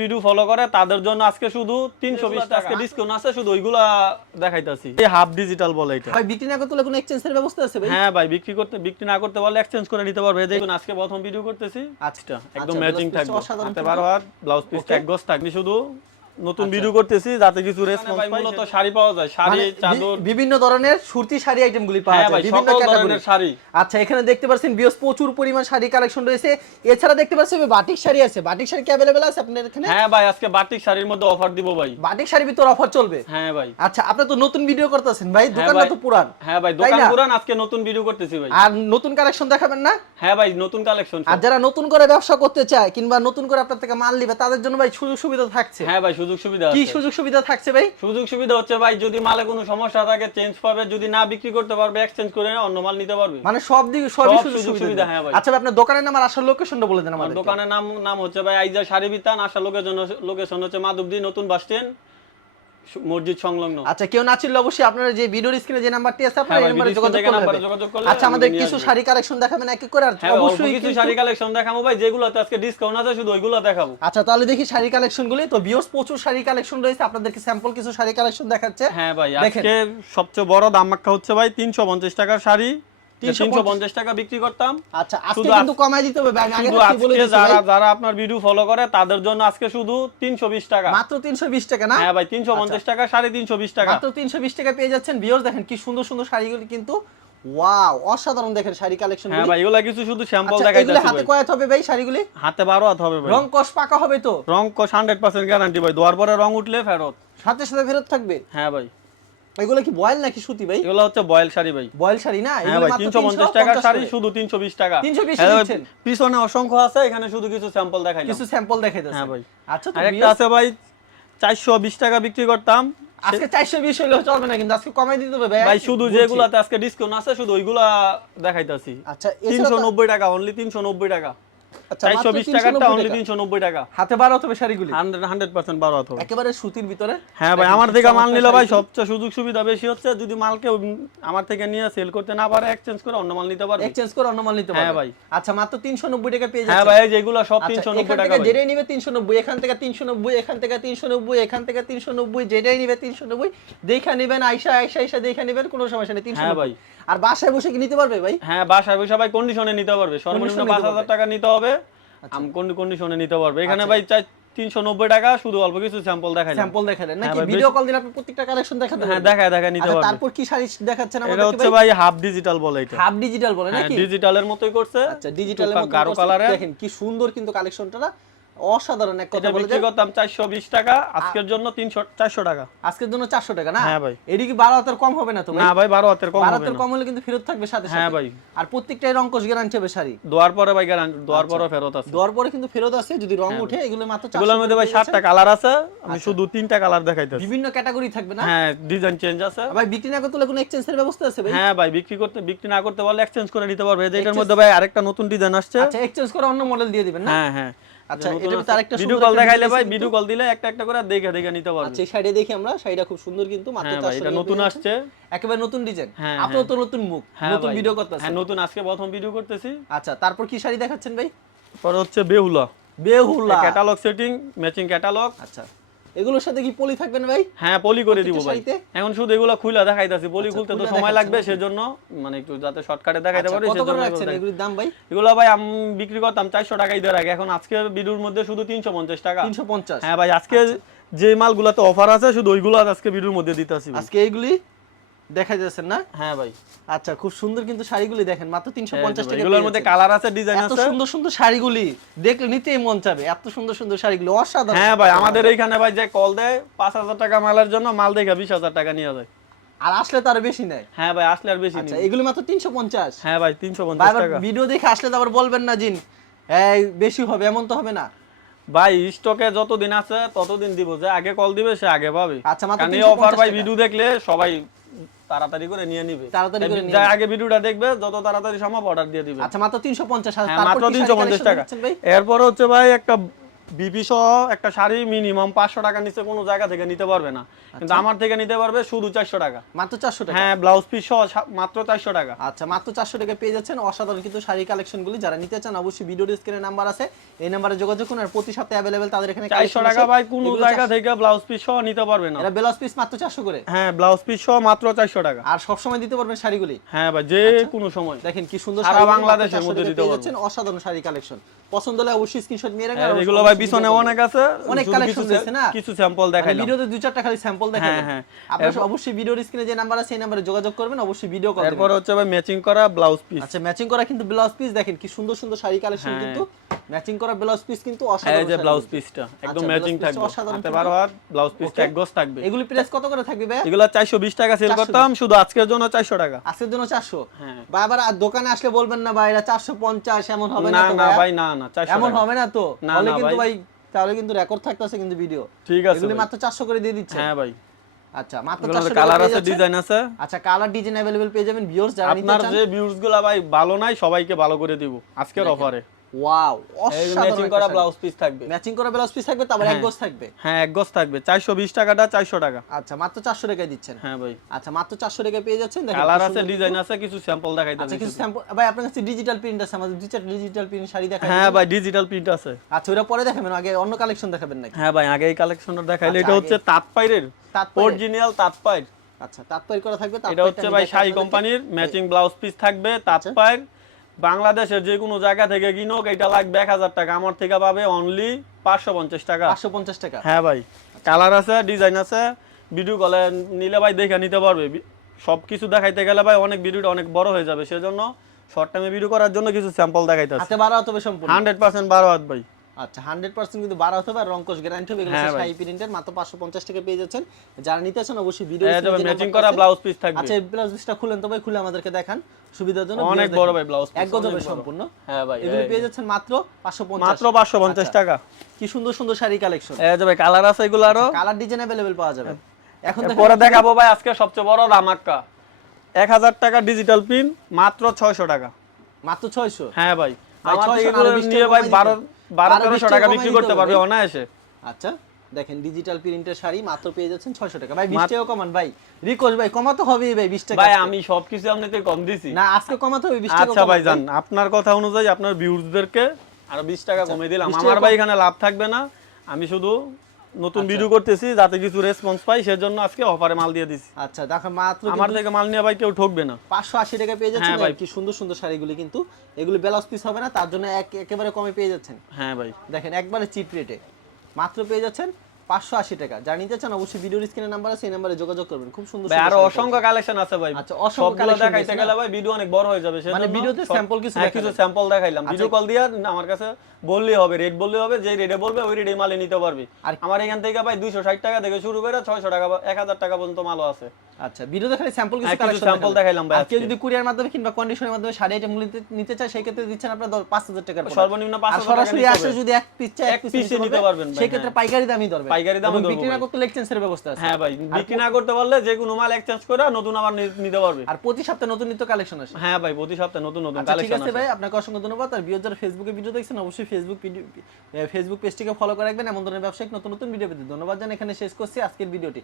Video follow করে তাদের জন্য আজকে শুধু তিনশো বিশ টাকা। ডিসকাউন্ট আছে শুধু ওইগুলা দেখাইতাছি। এই হাফ ডিজিটাল বলে এটা। ভাই বিক্রি না করতে কোনো এক্সচেঞ্জের ব্যবস্থা আছে ভাই? হ্যাঁ ভাই বিক্রি করতে বিক্রি না করতে পারলে এক্সচেঞ্জ করে নিতে পারবে। দেখুন আজকে প্রথম ভিডিও করতেছি। আজটা একদম আচ্ছা, ম্যাচিং থাকবে। অসাধারণ হাতে বারবার বারো হাত ব্লাউজ পিস. এক গজ থাকবে। শুধু নতুন ভিডিও করতেছি যাতে কিছু রেসপন্স পাই। মূলত শাড়ি পাওয়া যায়। শাড়ি মানে চাদর। বিভিন্ন ধরনের সুতি শাড়ি আইটেমগুলি পাওয়া হ্যাঁ যায় বিভিন্ন সকল ক্যাটাগরি ধরনের শাড়ি। আচ্ছা এখানে দেখতে পাচ্ছেন বিয়স প্রচুর পরিমাণ শাড়ি কালেকশন রয়েছে। এছাড়া দেখতে পাচ্ছেন বাটিক শাড়ি আছে। বাটিক শাড়ি কি অ্যাভেলেবেল আছে আপনার এখানে? হ্যাঁ ভাই আজকে বাটিক শাড়ির মধ্যে অফার দিব ভাই। বাটিক শাড়ির ভিতর অফার চলবে? হ্যাঁ ভাই। আচ্ছা আপনি তো নতুন ভিডিও করতেছেন ভাই হ্যাঁ দোকানটা তো পুরান হ্যাঁ ভাই দোকান পুরান আজকে নতুন ভিডিও করতেছি ভাই। আর নতুন কালেকশন দেখাবেন না? হ্যাঁ ভাই নতুন কালেকশন আর যারা নতুন করে ব্যবসা করতে চায় কিংবা নতুন করে আপনার থেকে মাল নিবে তাদের জন্য ভাই সুযোগ সুবিধা থাকছে। হ্যাঁ ভাই সুযোগ সুবিধা কি সুযোগ সুবিধা থাকছে ভাই? সুযোগ সুবিধা হচ্ছে ভাই যদি মালে কোনো সমস্যা থাকে চেঞ্জ পাবে যদি না বিক্রি করতে পারবে এক্সচেঞ্জ করে অন্য মাল নিতে পারবে। মানে সব দিকে সবই সব সুযোগ সুবিধা। হ্যাঁ ভাই। আচ্ছা ভাই, আপনার দোকানের নাম আর আসার লোকেশনটা বলে দেন আমাদের দোকানের নাম নাম হচ্ছে ভাই আইজা শাড়ি বিতান লোকেশন লোকের লোকেশন হচ্ছে মাধবদী নতুন বাস স্ট্যান্ড মসজিদ সংলগ্ন। আচ্ছা কেউ না চিনলে অবশ্যই আপনার যে ভিডিওর স্ক্রিনে যে নাম্বারটি আছে আপনার হ্যাঁ এই নাম্বারে যোগাযোগ হবে। আচ্ছা আমাদের কিছু শাড়ি কালেকশন দেখাবেন এক এক করে আর হ্যাঁ অবশ্যই কিছু শাড়ি কালেকশন দেখাবো ভাই যেগুলোতে আজকে ডিসকাউন্ট আছে শুধু ওইগুলো দেখাবো। আচ্ছা তাহলে দেখি শাড়ি কালেকশন গুলি তো বিয়স প্রচুর শাড়ি কালেকশন রয়েছে আপনাদেরকে স্যাম্পল কিছু শাড়ি কালেকশন দেখাচ্ছে। হ্যাঁ ভাই আজকে সবচেয়ে বড় দাম হচ্ছে ভাই তিনশো পঞ্চাশ টাকার শাড়ি। 350 তিনশো পঞ্চাশ টাকা বিক্রি করতাম। আচ্ছা আজকে কিন্তু কমাই দিতে হবে আগে আগে থেকে বলে আজকে যারা যারা আপনার ভিডিও ফলো করে তাদের জন্য আজকে শুধু তিনশো বিশ টাকা। মাত্র 320 টাকা না? হ্যাঁ ভাই তিনশো পঞ্চাশ টাকা সাড়ে তিনশো বিশ টাকা। মাত্র 320 টাকা পেয়ে যাচ্ছেন ভিউয়ার্স দেখেন কি সুন্দর সুন্দর শাড়িগুলি কিন্তু। ওয়াও অসাধারণ দেখেন শাড়ি কালেকশন হ্যাঁ ভাই এগুলা কিছু শুধু স্যাম্পল আচ্ছা দেখাই হাতে কয়াত হবে ভাই শাড়িগুলি? হাতে বারো হাত হবে ভাই। রং পাকা হবে তো? রং কস হান্ড্রেড পার্সেন্ট গ্যারান্টি ভাই। দোয়ার পরে রং উঠলে ফেরত। সাথে সাথে ফেরত থাকবে? হ্যাঁ ভাই। এগুলো কি বয়েল নাকি সুতি ভাই? এগুলো হচ্ছে বয়েল শাড়ি ভাই। বয়েল শাড়ি না? হ্যাঁ এগুলো ভাই মাত্র তিনশো পঞ্চাশ টাকার 350 শাড়ি শুধু তিনশো বিশ টাকা। 320 হ্যাঁ দিচ্ছেন। পিছনে অসংখ্য আছে এখানে শুধু কিছু স্যাম্পল দেখাই কিছু স্যাম্পল দেখাই হ্যাঁ ভাই। আচ্ছা তো আর একটা আছে ভাই চারশো বিশ টাকা বিক্রি করতাম। আজকে 420 হলেও চলবে না কিন্তু আজকে কমাই দিতে হবে ভাই। ভাই শুধু। যেগুলাতে আজকে ডিসকাউন্ট আছে শুধু ওইগুলা দেখাইতাছি। আচ্ছা এছাড়া তিনশো তো- নব্বই টাকা অনলি তিনশো নব্বই টাকা। আচ্ছা, মাত্র বিশ 390 টাকাটা অনলি টাকা। তিনশো নব্বই টাকা। হাতে বারো হবে শাড়িগুলি? হান্ড্রেড হান্ড্রেড পার্সেন্ট বারো হবে। একেবারে সুতির ভিতরে? হ্যাঁ ভাই দেখেন আমার কি থেকে মাল চমৎকার নিলে ভাই সবচেয়ে সুযোগ সুবিধা বেশি হচ্ছে যদি মালকে আমার থেকে নিয়ে সেল করতে না পারে এক্সচেঞ্জ করে অন্য মাল নিতে পারবে। এক্সচেঞ্জ করে অন্য মাল নিতে হ্যাঁ ভাই। আচ্ছা মাত্র 390 টাকা পেয়ে হ্যাঁ ভাই যেগুলো সব টাকা থেকে। যেটাই নিবে 390 এখান থেকে 390 এখান থেকে 390 এখান থেকে 390 যেটাই নিবে 390 দেখা নেবেন আইসা আইসা আইসা দেখা নেবেন কোনো সমস্যা নেই। 390 হ্যাঁ ভাই। আর বাসায় বসে কি নিতে পারবে ভাই? হ্যাঁ বাসায় বসে ভাই কন্ডিশনে নিতে পারবে। সর্বনিম্ন পাঁচ হাজার। টাকা নিতে হবে। আমি কোন কন্ডিশনে নিতে পারবে। এখানে আচ্ছা। ভাই চাই তিনশো নব্বই টাকা শুধু অল্প কিছু স্যাম্পল স্যাম্পল দেখালেন নাকি ভিডিও কল দিলে আপনি প্রত্যেকটা কালেকশন দেখাতে হ্যাঁ দেখায় দেখায় নিতে আচ্ছা পারবে। তারপর কি শাড়ি দেখাচ্ছেন এটা আমাদেরকে হচ্ছে ভাই হাফ ডিজিটাল বলে এটা। হাফ ডিজিটাল বলে হ্যাঁ নাকি? ডিজিটালের মতোই করছে। আচ্ছা ডিজিটালের মতো গাঢ় করছে। দেখেন কি সুন্দর কিন্তু কালেকশনটা অসাধারণ এক কথা বলে। করতাম চারশো বিশ টাকা আজকের জন্য তিনশো চারশো টাকা। আজকের জন্য 400 টাকা না? হ্যাঁ ভাই। এটি কি 12 হাজার কম হবে না তো ভাই? না ভাই বারো হাতের কম 12 হবে হাজার না। কম হলে কিন্তু ফেরত থাকবে সাথে সাথে। হ্যাঁ ভাই। আর প্রত্যেকটাই রংকশ গ্যারান্টি হবে শাড়ি। দোয়ার পরে ভাই গ্যারান্টি আচ্ছা। দোয়ার পরে ফেরত আছে। দেওয়ার পরে কিন্তু ফেরত আছে যদি হ্যাঁ রং উঠে এগুলো মাত্র 400 এগুলোর মধ্যে ভাই করে সাতটা কালার আছে আমি শুধু তিনটা কালার দেখাইতেছি। বিভিন্ন ক্যাটাগরি থাকবে না? হ্যাঁ ডিজাইন চেঞ্জ আছে। ভাই বিক্রি না করতে হলে কোনো এক্সচেঞ্জের ব্যবস্থা আছে ভাই? হ্যাঁ ভাই বিক্রি করতে বিক্রি না করতে পারলে এক্সচেঞ্জ করে নিতে পারবে। এটার মধ্যে ভাই আরেকটা নতুন ডিজাইন আসছে। আচ্ছা এক্সচেঞ্জ করে অন্য মডেল দিয়ে দিবেন না? হ্যাঁ হ্যাঁ। আচ্ছা, এটা তো আরেকটা ভিডিও কল দেখাইলে ভাই ভিডিও কল দিলে একটা একটা করে দেখে দেখে নিতে পারবে। আচ্ছা এই শাড়ি দেখি আমরা শাড়িটা খুব সুন্দর কিন্তু মাত্র হ্যাঁ ভাই 400 এটা নতুন আসছে। একেবারে নতুন ডিজাইন হ্যাঁ, হ্যাঁ। তো নতুন মুখ হ্যাঁ নতুন ভিডিও করতেছেন। হ্যাঁ নতুন আজকে প্রথম ভিডিও করতেছি। আচ্ছা তারপর কি শাড়ি দেখাচ্ছেন ভাই? পরে হচ্ছে Behula. Behula. Catalogue setting matching catalogue আচ্ছা। এগুলোর সাথে কি পলি থাকবেন ভাই? হ্যাঁ পলি করে দিব ভাই। এখন শুধু এগুলো খুলে দেখাইতাছি। পলি আচ্ছা, খুলতে তো সময় লাগবে সেজন্য মানে একটু যাতে শর্টকাটে দেখাইতে পারি পারি কত করে সেজন্য রাখছেন এগুলোর দাম ভাই। এগুলো ভাই আমি বিক্রি করতাম চারশো টাকাই দেওয়ার আগে। এখন আজকে ভিডিওর মধ্যে শুধু তিনশো পঞ্চাশ টাকা। 350 হ্যাঁ ভাই আজকে যে মালগুলোতে অফার আছে শুধু ওইগুলো আজকে ভিডিওর মধ্যে দিতেছি আজকে এইগুলি? দেখা যাচ্ছেন না? হ্যাঁ ভাই। আচ্ছা খুব সুন্দর কিন্তু শাড়িগুলি দেখেন মাত্র 350 টাকা এগুলোর মধ্যে কালার আছে ডিজাইন এত সুন্দর সুন্দর শাড়িগুলি দেখলে নিতেই মন চাবে এত সুন্দর সুন্দর শাড়িগুলি অসাধারণ। হ্যাঁ ভাই আমাদের এইখানে ভাই যে কল দেয় পাঁচ হাজার টাকা মালের জন্য মাল দেখে টাকা নিয়ে যায়। আর আসলে তার বেশি হ্যাঁ ভাই আসলে আর বেশি আচ্ছা এগুলি মাত্র 350 হ্যাঁ ভাই তিনশো ভাই পঞ্চাশ আবার টাকা। ভিডিও দেখে আসলে তো আবার বলবেন না জিন। এই বেশি হবে এমন তো হবে না। ভাই স্টকে যতদিন আছে ততদিন দিব। যে আগে কল দিবে সে আগে পাবে। আচ্ছা, মাত্র 350 অফার ভাই ভিডিও দেখলে সবাই তাড়াতাড়ি করে নিয়ে নিবে। তাড়াতাড়ি করে নিয়ে আগে ভিডিওটা দেখবে যত তাড়াতাড়ি সম্ভব অর্ডার দিয়ে দিবে। আচ্ছা মাত্র 350 আর হ্যাঁ মাত্র কি তিনশো শাড়ি পঞ্চাশ collection টাকা ভাই? এরপর হচ্ছে ভাই একটা বিপি সহ একটা শাড়ি মিনিমাম পাঁচশো টাকা নিচে কোনো জায়গা থেকে নিতে পারবে না। কিন্তু আচ্ছা। আমার থেকে নিতে পারবে শুধু চারশো টাকা। মাত্র চারশো টাকা? হ্যাঁ ব্লাউজ পিস সহ মাত্র চারশো টাকা। আচ্ছা মাত্র চারশো টাকা পেয়ে যাচ্ছেন অসাধারণ কিন্তু শাড়ি কালেকশনগুলি যারা নিতে চান অবশ্যই ভিডিও স্ক্রিনে নাম্বার আছে। এই নাম্বারে যোগাযোগ করুন আর প্রতি সপ্তাহে অ্যাভেলেবেল তাদের এখানে চারশো টাকা ভাই কোনো জায়গা থেকে ব্লাউজ পিস সহ নিতে পারবে না। ব্লাউজ পিস মাত্র চারশো করে? হ্যাঁ ব্লাউজ পিস সহ মাত্র চারশো টাকা। আর সবসময় দিতে পারবেন শাড়িগুলি? হ্যাঁ ভাই যে কোনো সময়। দেখেন কি সুন্দর সারা বাংলাদেশের মধ্যে দিতে পেয়ে পারব। যাচ্ছেন অসাধারণ শাড়ি কালেকশন পছন্দ হলে অবশ্যই স্ক্রিনশট নিয়ে রাখবেন হ্যাঁ, এগুলো ভাই অবশ্যই পিছনে অনেক আছে অনেক কালেকশন আছে না? কিছু স্যাম্পল দেখাইলাম ভিডিওতে দুই চারটা খালি স্যাম্পল দেখাইলাম হ্যাঁ। আপনারা অবশ্যই ভিডিওর স্ক্রিনে যে নাম্বার আছে সেই নাম্বারে যোগাযোগ করবেন অবশ্যই ভিডিও কল এরপর হচ্ছে ভাই ম্যাচিং করা ব্লাউজ পিস আচ্ছা ম্যাচিং করা কিন্তু ব্লাউজ পিস দেখেন কি সুন্দর সুন্দর শাড়ি কালেকশন হ্যাঁ। কিন্তু ম্যাচিং করা ব্লাউজ পিস কিন্তু এই যে ব্লাউজ পিসটা একদম আচ্ছা, ম্যাচিং থাকবে। অসাধারণ। বারো হাত ব্লাউজ পিসটা Okay. এক গজ থাকবে। এগুলি প্রাইস কত করে থাকবে ভাই? এগুলো চারশো বিশ টাকা সেল করতাম শুধু আজকের জন্য চারশো টাকা। আজকের জন্য চারশো? হ্যাঁ। দোকানে আসলে বলবেন না ভাই এটা চারশো পঞ্চাশ এমন হবে না না না ভাই না না চারশো এমন হবে না তো? তাহলে কিন্তু ভাই। তাহলে কিন্তু রেকর্ড থাকতেছে কিন্তু ভিডিও ঠিক আছে এগুলি মাত্র চারশো করে দিয়ে দিচ্ছে। হ্যাঁ ভাই। আচ্ছা মাত্র এগুলোর চারশো কালার আছে ডিজাইন আছে। আচ্ছা কালার ডিজাইন অ্যাভেলেবেল পেয়ে যাবেন ভিউয়ার্স যারা নিতে আপনার যে ভিউজগুলা ভাই ভালো নাই সবাইকে ভালো করে দিব আজকের অফারে ওয়াও ম্যাচিং করা ব্লাউজ পিস থাকবে। ম্যাচিং করা ব্লাউজ পিস থাকবে তারপর এক হ্যাঁ। গজ থাকবে? হ্যাঁ এক গজ থাকবে। চারশো বিশ টাকাটা চারশো টাকা। আচ্ছা মাত্র চারশো টাকায় দিচ্ছেন। হ্যাঁ ভাই। আচ্ছা মাত্র চারশো টাকায় পেয়ে যাচ্ছেন? দেখেন কালার আছে ডিজাইন আছে কিছু স্যাম্পল দেখাইতে আচ্ছা কিছু স্যাম্পল ভাই আপনার কাছে ডিজিটাল প্রিন্ট আছে আমাদের দুই চারটা ডিজিটাল প্রিন্ট শাড়ি দেখাই হ্যাঁ ভাই ডিজিটাল প্রিন্ট আছে। আচ্ছা ওটা পরে দেখাবেন আগে অন্য কালেকশন দেখাবেন নাকি? হ্যাঁ ভাই আগে এই কালেকশনটা দেখাইলে আচ্ছা, এটা হচ্ছে তাঁতপাইরের অরিজিনাল তাঁতপাইর। আচ্ছা তাৎপর্য করা থাকবে এটা হচ্ছে ভাই শাড়ি কোম্পানির ম্যাচিং ব্লাউজ পিস থাকবে আচ্ছা। তাঁতপাইর বাংলাদেশের যে কোনো জায়গা থেকে কিনুক এটা লাগবে এক হাজার টাকা। আমার থেকে পাবে অনলি পাঁচশো পঞ্চাশ টাকা। পাঁচশো পঞ্চাশ টাকা। হ্যাঁ ভাই কালার আছে ডিজাইন আছে। ভিডিও কলে নিলে ভাই দেখে নিতে পারবে। সব কিছু দেখাইতে গেলে ভাই অনেক ভিডিওটা অনেক বড় হয়ে যাবে। সেজন্য শর্ট টাইমে ভিডিও করার জন্য কিছু স্যাম্পল দেখাইতে হাতে বারো হাত হবে সম্পূর্ণ। হান্ড্রেড পার্সেন্ট বারো হাত ভাই। আচ্ছা হান্ড্রেড পার্সেন্ট কিন্তু বাড়া হতে হবে আর রঙ্কশ গ্যারান্টি হবে এগুলো হ্যাঁ শাড়ি প্রিন্টের মাত্র পাঁচশো পঞ্চাশ টাকা পেয়ে যাচ্ছেন। যারা নিতে চান অবশ্যই ভিডিও ম্যাচিং করা ব্লাউজ পিস থাকবে। আচ্ছা ব্লাউজ পিসটা খুলেন তো ভাই খুলে আমাদেরকে দেখান। সুবিধার জন্য অনেক বড় ভাই ব্লাউজ এক সম্পূর্ণ। হ্যাঁ ভাই এগুলো পেয়ে যাচ্ছেন মাত্র পাঁচশো পঞ্চাশ। মাত্র পাঁচশো পঞ্চাশ আচ্ছা। টাকা। কি সুন্দর সুন্দর শাড়ি কালেকশন এই যে ভাই কালার আছে এগুলো আরও। কালার ডিজাইন অ্যাভেলেবেল পাওয়া যাবে। এখন পরে দেখাবো ভাই আজকে সবচেয়ে বড় রামাক্কা এক হাজার টাকা ডিজিটাল পিন মাত্র ছয়শো টাকা। মাত্র ছয়শো? হ্যাঁ ভাই। 600 এগুলো নিয়ে ভাই কমাই বারো 20 তেরোশো টাকা বিক্রি করতে পারবে অনায়াসে। আচ্ছা দেখেন ডিজিটাল প্রিন্টের শাড়ি মাত্র পেয়ে যাচ্ছেন ছয়শো টাকা। ভাই বিশ টাকা কমান। ভাই রিকোয়েস্ট ভাই কমাতে হবেই ভাই বিশ টাকা ভাই। আমি সবকিছু আপনাকে কম দিছি। না আজকে কমাতে হবে বিশ টাকা আচ্ছা ভাই জান আপনার কথা অনুযায়ী আপনার ভিউজদেরকে আর বিশ টাকা কমে দিলাম। আমার ভাই এখানে লাভ থাকবে না। আমি শুধু নতুন আচ্ছা। ভিডিও করতেছি যাতে কিছু রেসপন্স পাই সেজন্য আজকে অফারে মাল দিয়ে দিছি। আচ্ছা দেখো মাত্র আমার থেকে মাল নিয়ে ভাই কেউ ঠকবে না। পাঁচশো আশি টাকা পেয়ে যাচ্ছেন হ্যাঁ ভাই। ভাই। কি সুন্দর সুন্দর শাড়িগুলি কিন্তু। এগুলো ব্লাউজ পিস হবে না তার জন্য এক- একেবারে কমে পেয়ে যাচ্ছেন। হ্যাঁ ভাই। দেখেন একবারে চিপ রেটে মাত্র পেয়ে যাচ্ছেন পাঁচশো আশি টাকা। নিতে চান অবশ্যই ভিডিওর নাম্বার আছে এই নাম্বারে যোগাযোগ করবেন। খুব সুন্দর ভাই আরও অসংখ্য কালেকশন আছে ভাই। আচ্ছা, অসংখ্য collection দেখাইতে গেলে ভাই ভিডিও অনেক বড় হয়ে যাবে সেজন্য ভিডিওতে sample কিছু হ্যাঁ, কিছু স্যাম্পল দেখাইলাম। আচ্ছা। ভিডিও কল দিয়ে আমার কাছে বললেই হবে রেট বললেই হবে যে রেটে বলবে ওই রেটে মালে নিতে পারবে। আর- আমার এখান থেকে ভাই দুইশো ষাট টাকা থেকে শুরু করে ছয়শো টাকা বা এক হাজার টাকা পর্যন্ত মালও আছে। আচ্ছা দেখালে স্যাম্পল কিছু হ্যাঁ, কালেকশন sample দেখাইলাম ভাই কেউ যদি কুরিয়ার মাধ্যমে কিংবা কন্ডিশনের মাধ্যমে শাড়ি আইটেম নিতে চায় সেই ক্ষেত্রে দিচ্ছেন আপনার পাঁচ হাজার product। সর্বনিম্ন পাঁচ টাকা সরাসরি হবে। যদি এক পিস চাই এক পিস নিতে পারবেন সেই ক্ষেত্রে হ্যাঁ। পাইকারি দামই ধরবে পাইকারি দামে বিক্রি না। করতে এক্সচেঞ্জের ব্যবস্থা আছে। হ্যাঁ ভাই বিক্রি না করতে পারলে যে কোনো মাল এক্সচেঞ্জ করে নতুন আবার নিতে পারবে। আর প্রতি সপ্তাহে নতুন নিত্য কালেকশন আসে। হ্যাঁ ভাই প্রতি সপ্তাহে নতুন নতুন আচ্ছা ঠিক কালেকশন আছে ভাই আপনাকে অসংখ্য ধন্যবাদ। আর ভিডিও যারা ফেসবুকে ভিডিও দেখছেন অবশ্যই ফেসবুক ফেসবুক পেজটিকে ফলো করে রাখবেন। এমন ধরনের ব্যবসায়িক নতুন নতুন ভিডিও পেতে। ধন্যবাদ জানাই এখানে শেষ করছি আজকের ভিডিওটি